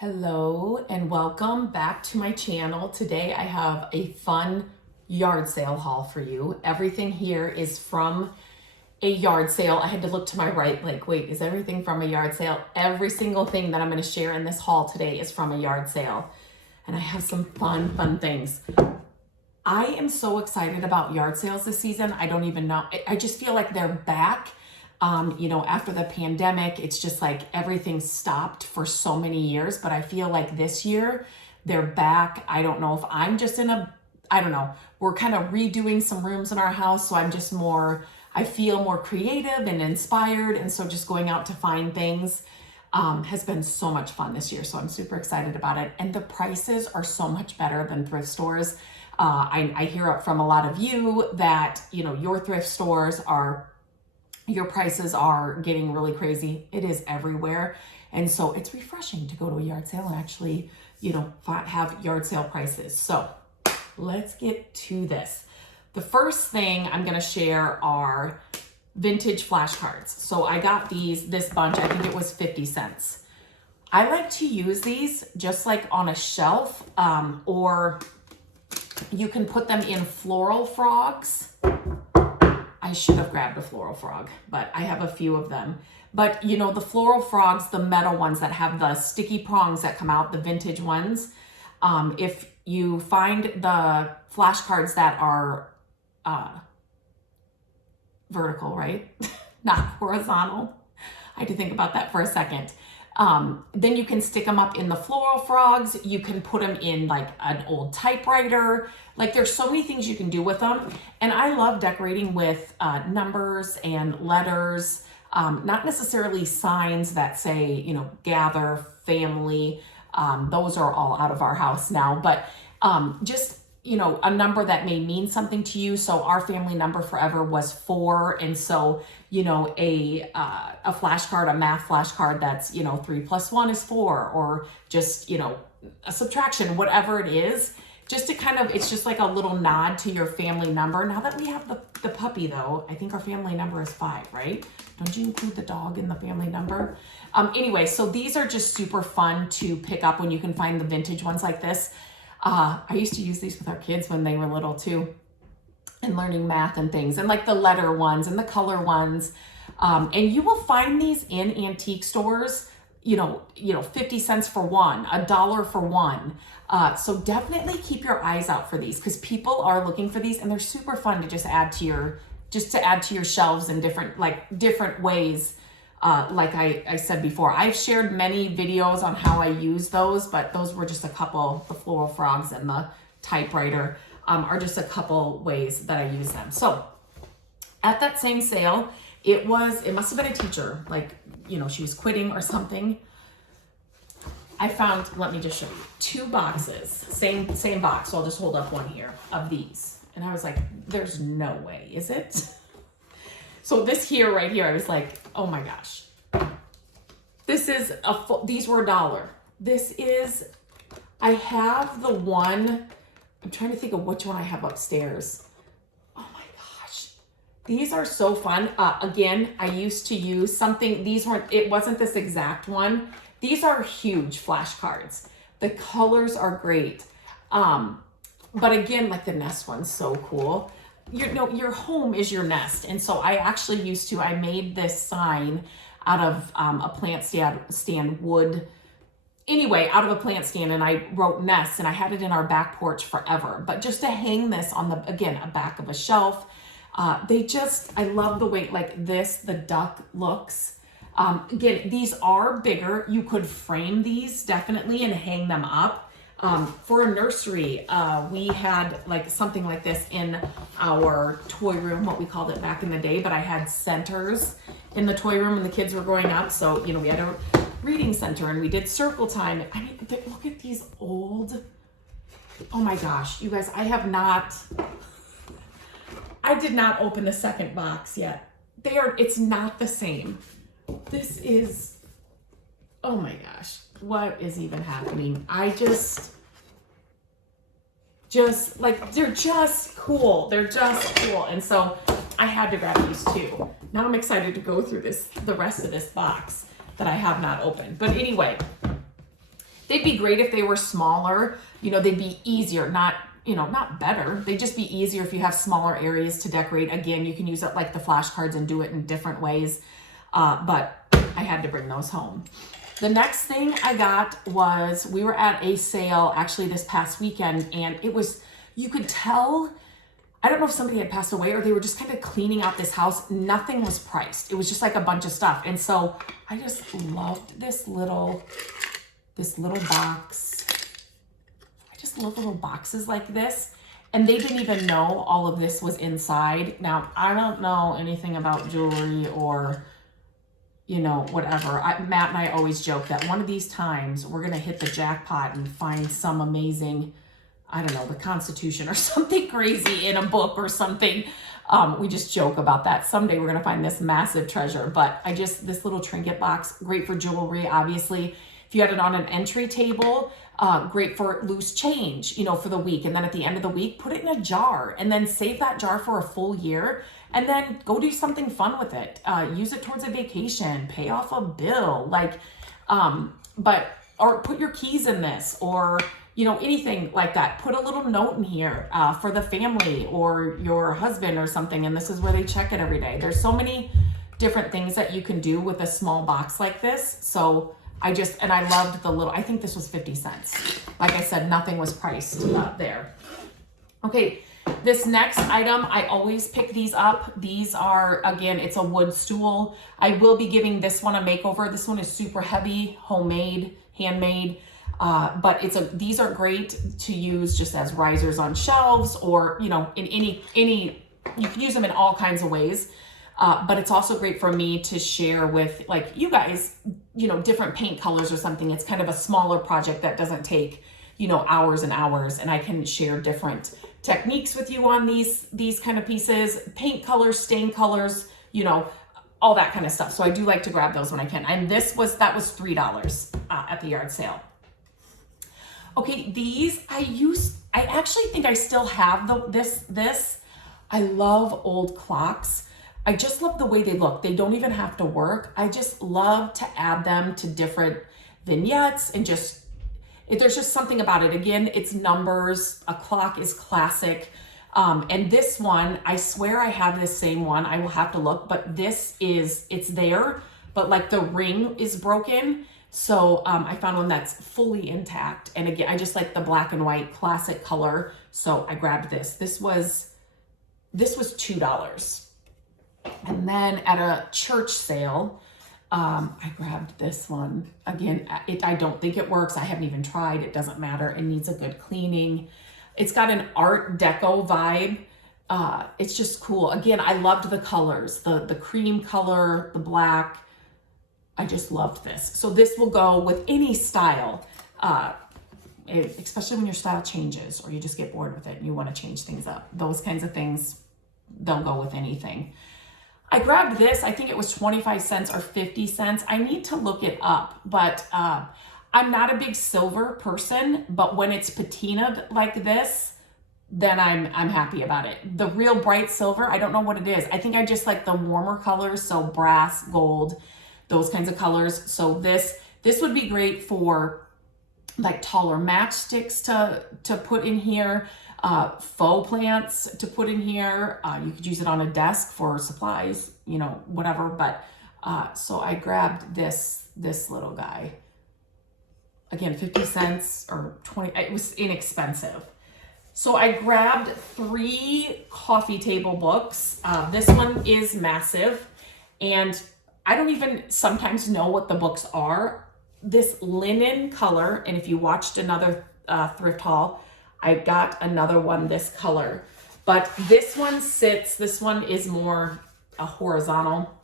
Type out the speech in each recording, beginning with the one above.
Hello and welcome back to my channel. Today I have a fun yard sale haul for you. Everything here is from a yard sale. I had to look to my right like, wait, is everything from a yard sale? Every single thing that I'm going to share in this haul today is from a yard sale. And I have some fun things. I am so excited about yard sales this season. I don't even know. I just feel like they're back. After the pandemic, it's just like everything stopped for so many years, but I feel like this year they're back. I don't know if I'm just we're kind of redoing some rooms in our house. So I feel more creative and inspired. And so just going out to find things has been so much fun this year. So I'm super excited about it. And the prices are so much better than thrift stores. I hear from a lot of you that, your thrift stores your prices are getting really crazy. It is everywhere. And so it's refreshing to go to a yard sale and actually, have yard sale prices. So let's get to this. The first thing I'm going to share are vintage flashcards. So I got this bunch, I think it was 50 cents. I like to use these just like on a shelf, or you can put them in floral frogs. I should have grabbed a floral frog, but I have a few of them. But the floral frogs, the metal ones that have the sticky prongs that come out, the vintage ones. If you find the flashcards that are vertical, right? Not horizontal. I had to think about that for a second. Then you can stick them up in the floral frogs. You can put them in like an old typewriter. Like there's so many things you can do with them. And I love decorating with numbers and letters, not necessarily signs that say, gather, family. Those are all out of our house now, but just a number that may mean something to you. So our family number forever was 4. And so, a flashcard, a math flashcard that's, 3 + 1 is 4, or just, a subtraction, whatever it is, just to it's just like a little nod to your family number. Now that we have the puppy though, I think our family number is 5, right? Don't you include the dog in the family number? Anyway, so these are just super fun to pick up when you can find the vintage ones like this. I used to use these with our kids when they were little too, and learning math and things, and like the letter ones and the color ones. And you will find these in antique stores, 50 cents for one, $1 for one. So definitely keep your eyes out for these because people are looking for these, and they're super fun to just add to your shelves in different ways. Like I said before, I've shared many videos on how I use those, but those were just a couple. The floral frogs and the typewriter are just a couple ways that I use them. So at that same sale, it must have been a teacher, she was quitting or something. I found, let me just show you, 2 boxes, same box. So I'll just hold up one here of these. And I was like, there's no way, is it? So this right here, I was like, oh my gosh. This is these were $1. I have the one, I'm trying to think of which one I have upstairs. Oh my gosh. These are so fun. Again, I used to use something, it wasn't this exact one. These are huge flashcards. The colors are great. But again, like the nest one's so cool. Your home is your nest. And so I actually I made this sign out of a plant stand wood. Anyway, out of a plant stand, and I wrote nests, and I had it in our back porch forever. But just to hang this on a back of a shelf, I love the way the duck looks. Again, these are bigger. You could frame these definitely and hang them up. For a nursery, we had something like this in our toy room, what we called it back in the day, but I had centers in the toy room when the kids were growing up. So, we had a reading center and we did circle time. I mean, look at these old, oh my gosh, you guys, I did not open the second box yet. It's not the same. This is, oh my gosh. What is even happening? I just they're just cool. They're just cool. And so I had to grab these too. Now I'm excited to go through the rest of this box that I have not opened. But anyway, They'd be great if they were smaller. You know, they'd be easier, not, you know, not better. They'd just be easier if you have smaller areas to decorate. Again, you can use it like the flashcards and do it in different ways. But I had to bring those home. The next thing I got was, we were at a sale actually this past weekend, and it was, you could tell, I don't know if somebody had passed away or they were just kind of cleaning out this house. Nothing was priced. It was just like a bunch of stuff. And so I just loved this little box. I just love little boxes like this. And they didn't even know all of this was inside. Now, I don't know anything about jewelry or, you know, whatever. Matt and I always joke that one of these times we're going to hit the jackpot and find some amazing, I don't know, the Constitution or something crazy in a book or something. We just joke about that. Someday we're going to find this massive treasure. But this little trinket box, great for jewelry, obviously. If you had it on an entry table, great for loose change, you know, for the week. And then at the end of the week, put it in a or then save that jar for a full year. And then go do something fun with it. Use it towards a vacation, pay off a bill, like, or put your keys in this, or, you know, anything like that. Put a little note in here for the family or your husband or something. And this is where they check it every day. There's so many different things that you can do with a small box like this. So I loved the little, I think this was 50 cents. Like I said, nothing was priced there. Okay. This next item, I always pick these up. These are, again, it's a wood stool. I will be giving this one a makeover. This one is super heavy, homemade, handmade. But these are great to use just as risers on shelves, or, you know, in any, you can use them in all kinds of ways. But it's also great for me to share with, like, you guys, you know, different paint colors or something. It's kind of a smaller project that doesn't take, you know, hours and hours, and I can share different techniques with you on these kind of pieces, paint colors, stain colors, you know, all that kind of stuff. So I do like to grab those when I can. And that was $3 at the yard sale. Okay, these I actually think I still have this. I love old clocks. I just love the way they look. They don't even have to work. I just love to add them to different vignettes, and there's just something about it. Again, it's numbers. A clock is classic. And this one, I swear I have this same one. I will have to look, but it's there, but like the ring is broken. So I found one that's fully intact. And again, I just like the black and white classic color. So I grabbed this. This was $2. And then at a church sale, I grabbed this one. Again, I don't think it works. I haven't even tried. It doesn't matter. It needs a good cleaning. It's got an Art Deco vibe. It's just cool. Again, I loved the colors, the cream color, the black. I just loved this. So this will go with any style, especially when your style changes or you just get bored with it and you want to change things up. Those kinds of things, they'll go with anything. I grabbed this. I think it was 25 cents or 50 cents. I need to look it up, but I'm not a big silver person, but when it's patinaed like this, then I'm happy about it. The real bright silver, I don't know what it is. I think I just like the warmer colors, so brass, gold, those kinds of colors. So this would be great for like taller matchsticks to put in here, faux plants to put in here. You could use it on a desk for supplies, you know, whatever. But so I grabbed this little guy. Again, 50 cents or 20, it was inexpensive. So I grabbed 3 coffee table books. This one is massive, and I don't even sometimes know what the books are. This linen color, and if you watched another thrift haul, I got another one this color. But this one is more a horizontal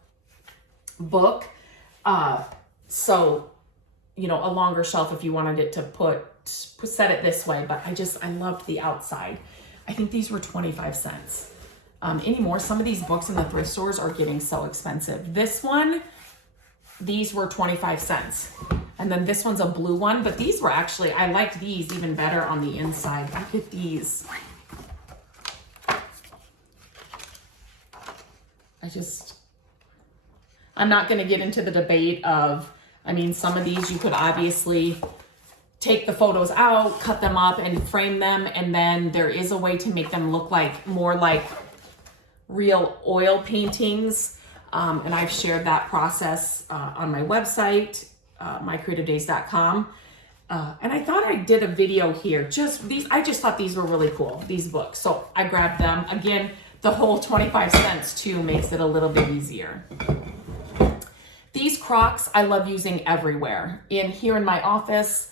book. So, you know, a longer shelf if you wanted it to set it this way, but I loved the outside. I think these were 25 cents. Anymore, some of these books in the thrift stores are getting so expensive. This one, these were 25 cents. And then this one's a blue one, but these were actually, I liked these even better on the inside. Look at these. I'm not gonna get into the debate of, I mean, some of these you could obviously take the photos out, cut them up and frame them. And then there is a way to make them look like more like real oil paintings. And I've shared that process on my website, mycreativedays.com. And I thought I did a video here. I just thought these were really cool, these books. So I grabbed them. Again, the whole 25 cents too makes it a little bit easier. These Crocs I love using everywhere. Here in my office,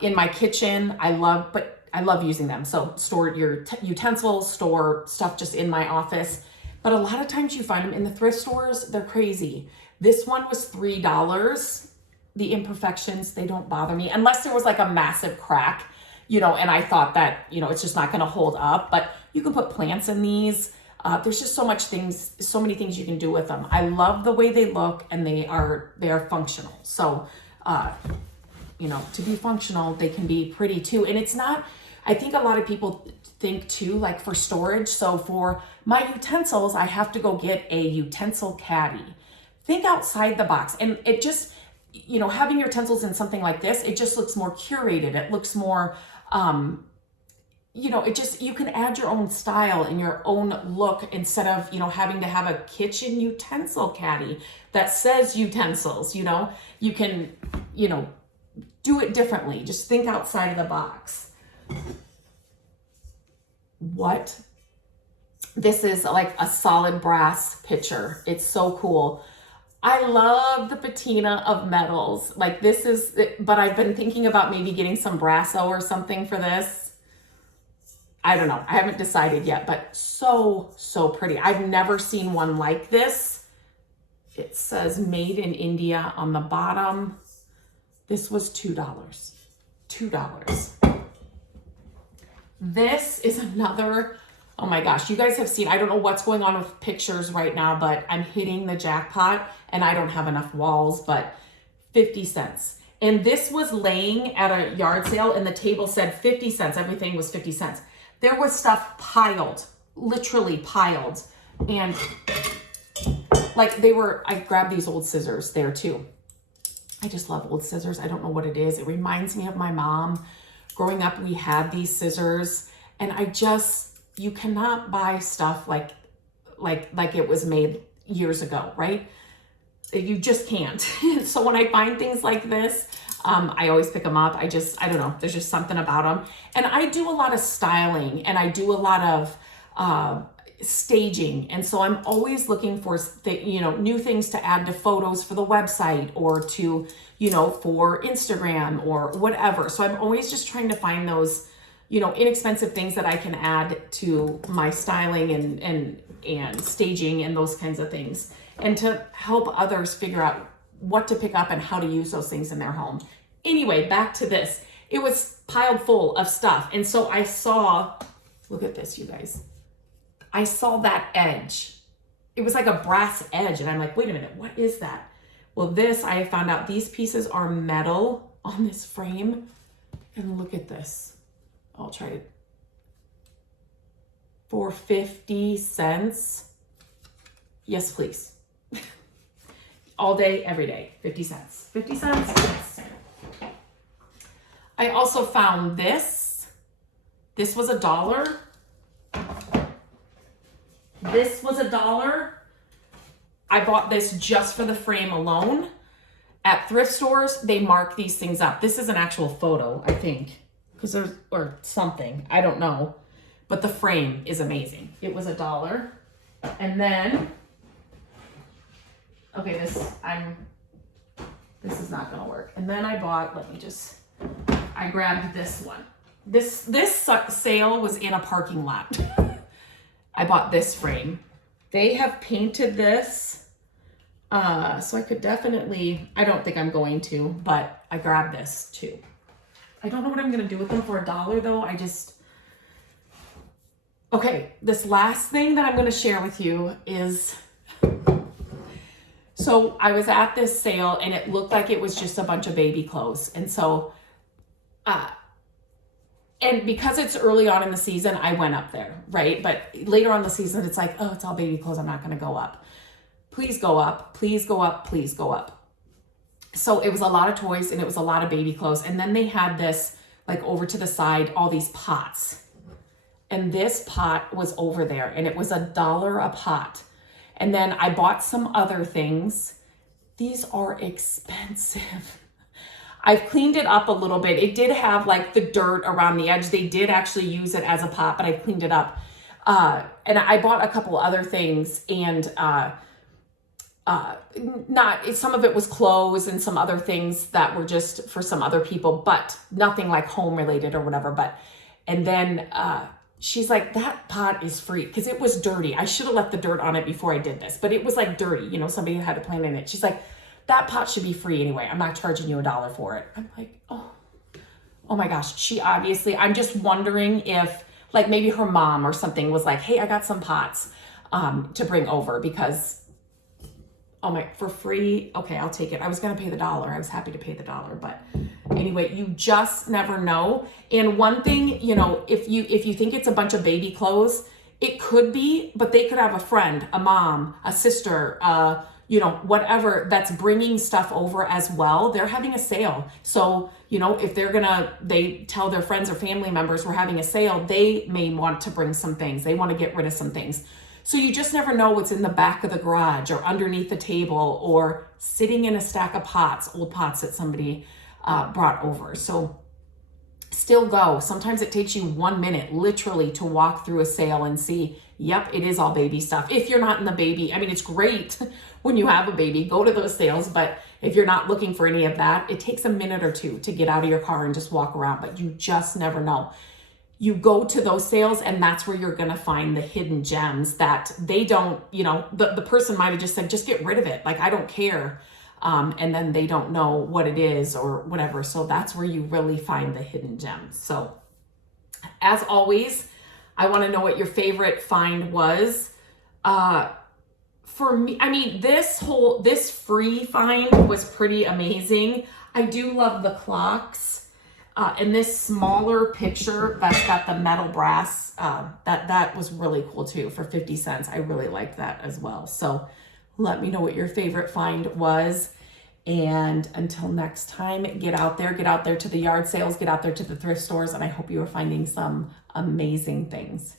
in my kitchen, I love using them. So store your utensils, store stuff just in my office. But a lot of times you find them in the thrift stores, they're crazy. This one was $3. The imperfections, they don't bother me unless there was like a massive crack, and I thought that, it's just not gonna hold up, but you can put plants in these. There's just so many things you can do with them. I love the way they look, and they are functional. So, to be functional, they can be pretty too. And it's not, I think a lot of people think too, like for storage. So for my utensils, I have to go get a utensil caddy. Think outside the box. And it just, having your utensils in something like this, it just looks more curated. It looks more, you can add your own style and your own look instead of, having to have a kitchen utensil caddy that says utensils, you can, do it differently. Just think outside of the box. What? This is like a solid brass pitcher. It's so cool. I love the patina of metals. Like but I've been thinking about maybe getting some Brasso or something for this. I don't know. I haven't decided yet, but so pretty. I've never seen one like this. It says made in India on the bottom. This was $2. $2. This is another, oh my gosh, you guys have seen, I don't know what's going on with pictures right now, but I'm hitting the jackpot and I don't have enough walls, but 50 cents. And this was laying at a yard sale and the table said 50 cents. Everything was 50 cents. There was stuff piled, literally piled. And like I grabbed these old scissors there too. I just love old scissors. I don't know what it is. It reminds me of my mom. Growing up, we had these scissors and you cannot buy stuff like it was made years ago, right? You just can't. So when I find things like this, I always pick them up. I don't know, there's just something about them. And I do a lot of styling and I do a lot of staging. And so I'm always looking for new things to add to photos for the website or to, for Instagram or whatever. So I'm always just trying to find those, inexpensive things that I can add to my styling and staging and those kinds of things, and to help others figure out what to pick up and how to use those things in their home. Anyway, back to this. It was piled full of stuff. And so I saw, look at this, you guys. I saw that edge. It was like a brass edge. And I'm like, wait a minute, what is that? Well, I found out these pieces are metal on this frame. And look at this. I'll try it. For 50 cents. Yes, please. All day, every day. 50 cents. 50 cents? Yes. I also found this. This was $1. This was $1. I bought this just for the frame alone. At thrift stores, they mark these things up. This is an actual photo, I think, or something. I don't know. But the frame is amazing. It was $1. And then, okay, this is not gonna work. And then I bought, I grabbed this one. This sale was in a parking lot. I bought this frame. They have painted this. So I could definitely, I don't think I'm going to, but I grabbed this too. I don't know what I'm gonna do with them for $1 though. Okay, this last thing that I'm gonna share with you is, so I was at this sale and it looked like it was just a bunch of baby clothes. And so, and because it's early on in the season, I went up there, right? But later on in the season, it's like, oh, it's all baby clothes. I'm not going to go up. Please go up. Please go up. Please go up. So it was a lot of toys and it was a lot of baby clothes. And then they had this, like over to the side, all these pots. And this pot was over there and it was $1 a pot. And then I bought some other things. These are expensive. I've cleaned it up a little bit. It did have like the dirt around the edge. They did actually use it as a pot, but I've cleaned it up. And I bought a couple other things, and some of it was clothes and some other things that were just for some other people, but nothing like home related or whatever. And then she's like, that pot is free, because it was dirty. I should have left the dirt on it before I did this, but it was like dirty, you know, somebody had a plant in it. She's like, that pot should be free anyway. I'm not charging you $1 for it. I'm like, oh my gosh. She obviously, I'm just wondering if like maybe her mom or something was like, hey, I got some pots to bring over, because for free. Okay, I'll take it. I was going to pay the $1. I was happy to pay the $1, but anyway, you just never know. And one thing, you know, if you think it's a bunch of baby clothes, it could be, but they could have a friend, a mom, a sister, you know, whatever, that's bringing stuff over as well. They're having a sale. So, you know, if they tell their friends or family members we're having a sale, they may want to bring some things. They want to get rid of some things. So you just never know what's in the back of the garage or underneath the table or sitting in a stack of pots, old pots that somebody brought over. So still go. Sometimes it takes you 1 minute literally to walk through a sale and see, yep, it is all baby stuff. If you're not in the baby, I mean, it's great when you have a baby, go to those sales. But if you're not looking for any of that, it takes a minute or two to get out of your car and just walk around, but you just never know. You go to those sales and that's where you're going to find the hidden gems that they don't, you know, the person might've just said, just get rid of it. Like, I don't care. And then they don't know what it is or whatever. So that's where you really find the hidden gems. So as always, I want to know what your favorite find was. For me, I mean, this free find was pretty amazing. I do love the clocks. And this smaller picture that's got the metal brass, that was really cool too for 50 cents. I really liked that as well. So let me know what your favorite find was. And until next time, get out there to the yard sales, get out there to the thrift stores, and I hope you are finding some amazing things.